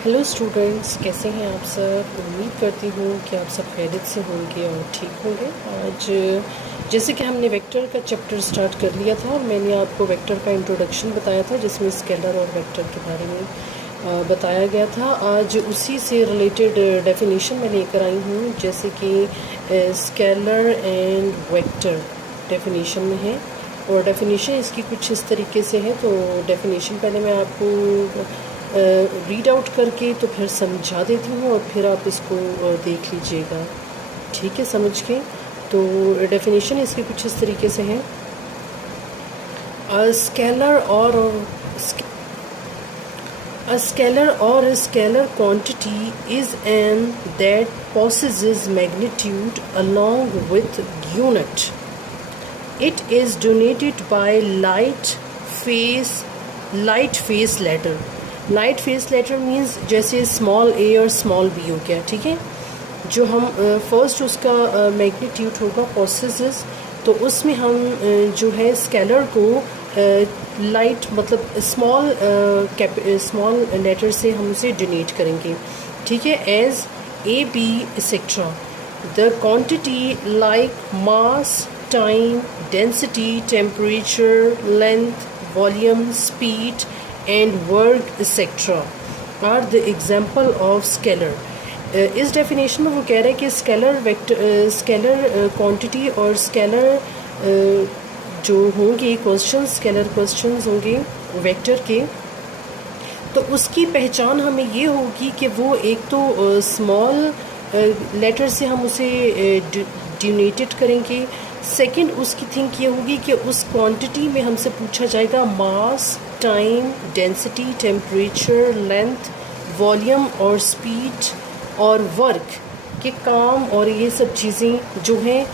Hello students, कैसे हैं आप सब। उम्मीद करती हूँ कि आप सब खैरियत से होंगे और ठीक होंगे। आज जैसे कि हमने वेक्टर का चैप्टर स्टार्ट कर लिया था और मैंने आपको वेक्टर का इंट्रोडक्शन बताया था जिसमें स्केलर और वेक्टर के बारे में बताया गया था। आज उसी से रिलेटेड डेफिनेशन मैं लेकर आई हूँ, जैसे कि स्केलर एंड वेक्टर डेफिनेशन में है। और डेफिनेशन इसकी कुछ इस तरीके से है। तो डेफिनेशन पहले मैं आपको रीड आउट करके तो फिर समझा देती हूँ और फिर आप इसको देख लीजिएगा, ठीक है, समझ के। तो डेफिनेशन इसकी कुछ इस तरीके से है। स्केलर और A scalar or a scalar quantity is an that possesses magnitude along with unit. It is denoted by light phase letter. Light face letter means जैसे स्मॉल ए और स्मॉल बी हो गया, ठीक है। जो हम फर्स्ट उसका मैग्नीट्यूड होगा पॉसेसेस, तो उसमें हम जो है स्केलर को लाइट मतलब स्मॉल लेटर से हम उसे डिनोट करेंगे, ठीक है, as a b etcetera. The quantity like mass, time, density, temperature, length, volume, speed and work etc. are the example of scalar. इस डेफिनेशन में वो कह रहे हैं कि स्केलर क्वांटिटी और स्केलर जो होंगे क्वेश्चंस, स्केलर क्वेश्चंस होंगे वेक्टर के, तो उसकी पहचान हमें ये होगी कि वो एक तो स्मॉल लेटर से हम उसे डिनोटेड करेंगे। सेकंड उसकी थिंक ये होगी कि उस क्वांटिटी में हमसे पूछा जाएगा mass, time, density, temperature, length, volume और स्पीड और वर्क के काम, और ये सब चीज़ें जो हैं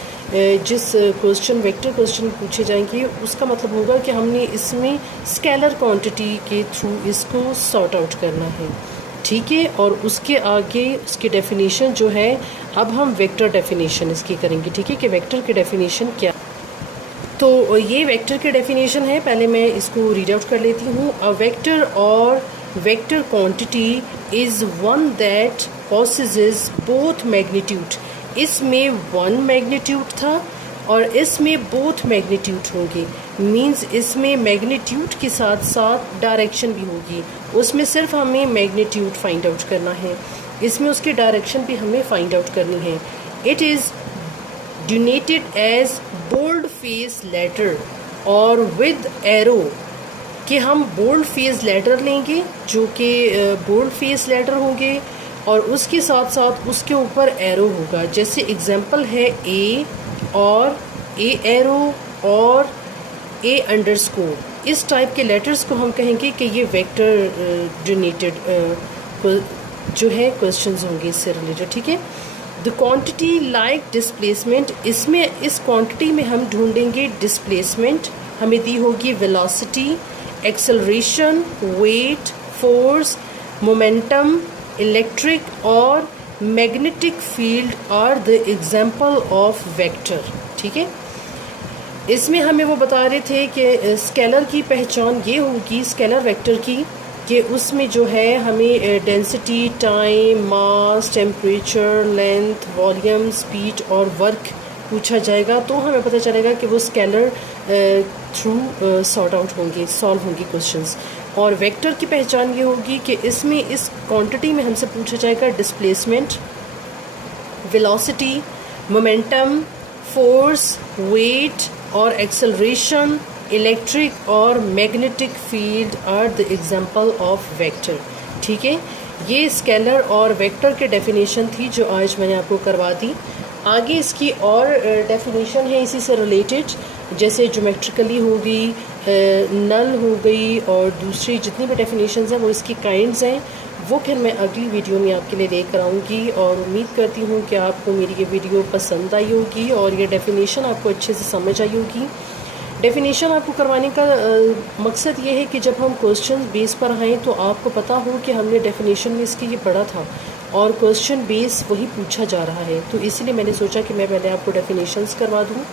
जिस क्वेश्चन वेक्टर क्वेश्चन पूछे जाएंगे उसका मतलब होगा कि हमने इसमें स्केलर क्वांटिटी के थ्रू इसको सॉर्ट आउट करना है, ठीक है। और उसके आगे उसकी डेफिनेशन जो है, अब हम वेक्टर डेफिनेशन इसकी करेंगे, ठीक है, कि वेक्टर की डेफिनेशन क्या। तो ये वेक्टर की डेफिनेशन है, पहले मैं इसको रीड आउट कर लेती हूँ। अ वेक्टर और vector quantity is one that possesses both magnitude. इसमें वन मैग्नीट्यूड था और इसमें बोथ मैग्नीट्यूड होंगे, मींस इसमें मैग्नीट्यूड के साथ साथ डायरेक्शन भी होगी। उसमें सिर्फ हमें मैग्नीट्यूड फाइंड आउट करना है, इसमें उसकी डायरेक्शन भी हमें फाइंड आउट करनी है। It is denoted as bold face letter और विद एरो, कि हम बोल्ड फेस लेटर लेंगे जो कि बोल्ड फेस लेटर होंगे और उसके साथ साथ उसके ऊपर एरो होगा। जैसे एग्जांपल है ए और ए एरो और ए अंडरस्कोर, इस टाइप के लेटर्स को हम कहेंगे कि ये वेक्टर डिनोटेड जो है क्वेश्चंस होंगे इससे रिलेटेड, ठीक है। द क्वांटिटी लाइक डिस्प्लेसमेंट, इसमें इस क्वांटिटी में हम ढूंढेंगे डिस्प्लेसमेंट, हमें दी होगी velocity, acceleration, weight, force, momentum, electric और magnetic field are the example of vector, ठीक है। इसमें हमें वो बता रहे थे कि स्केलर की पहचान ये होगी स्केलर वेक्टर की, कि उसमें जो है हमें डेंसिटी, टाइम, मास, टेम्परेचर, लेंथ, वॉल्यूम, स्पीड और वर्क पूछा जाएगा, तो हमें पता चलेगा कि वो स्केलर थ्रू सॉर्ट आउट होंगे, सॉल्व होंगी क्वेश्चंस। और वेक्टर की पहचान ये होगी कि इसमें इस क्वांटिटी में हमसे पूछा जाएगा displacement, velocity, momentum, force, weight और एक्सेलरेशन, इलेक्ट्रिक और magnetic field are the example of vector, ठीक है। ये स्केलर और वेक्टर के डेफिनेशन थी जो आज मैंने आपको करवा दी। आगे इसकी और डेफिनेशन है इसी से रिलेटेड, जैसे ज्योमेट्रिकली हो गई, नल हो गई और दूसरी जितनी भी डेफिनेशंस हैं वो इसकी काइंड्स हैं, वो फिर मैं अगली वीडियो में आपके लिए लेकर आऊँगी। और उम्मीद करती हूँ कि आपको मेरी ये वीडियो पसंद आई होगी और ये डेफिनेशन आपको अच्छे से समझ आई होगी। डेफिनेशन आपको करवाने का मकसद ये है कि जब हम क्वेश्चन बेस पर आएँ तो आपको पता हो कि हमने डेफिनेशन में इसकी ये पढ़ा था और क्वेश्चन बेस वही पूछा जा रहा है, तो इसलिए मैंने सोचा कि मैं पहले आपको डेफिनेशंस करवा दूँ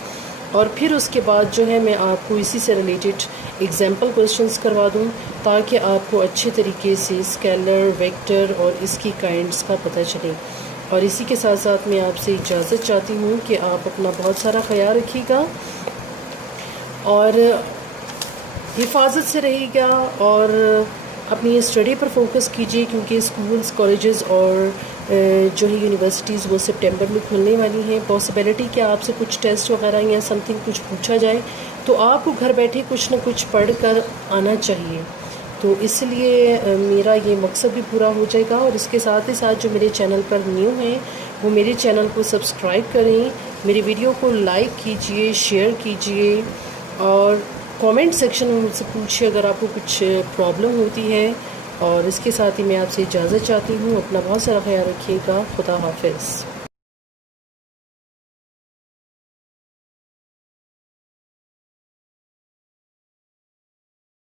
और फिर उसके बाद जो है मैं आपको इसी से रिलेटेड एग्जाम्पल क्वेश्चंस करवा दूँ, ताकि आपको अच्छे तरीके से स्केलर, वेक्टर और इसकी काइंड्स का पता चले। और इसी के साथ साथ मैं आपसे इजाज़त चाहती हूँ कि आप अपना बहुत सारा ख्याल रखिएगा और हिफाजत से रहिएगा और अपनी स्टडी पर फोकस कीजिए, क्योंकि स्कूल्स, कॉलेजेस और जो है यूनिवर्सिटीज़ वो सितंबर में खुलने वाली हैं। पॉसिबिलिटी कि आपसे कुछ टेस्ट वगैरह या समथिंग कुछ पूछा जाए, तो आपको घर बैठे कुछ ना कुछ पढ़ कर आना चाहिए। तो इसलिए मेरा ये मकसद भी पूरा हो जाएगा। और इसके साथ ही साथ जो मेरे चैनल पर न्यू हैं वो मेरे चैनल को सब्सक्राइब करें, मेरी वीडियो को लाइक कीजिए, शेयर कीजिए और कमेंट सेक्शन में मुझसे पूछिए अगर आपको कुछ प्रॉब्लम होती है। और इसके साथ ही मैं आपसे इजाज़त चाहती हूँ। अपना बहुत सारा ख्याल रखिएगा। खुदा हाफिज़।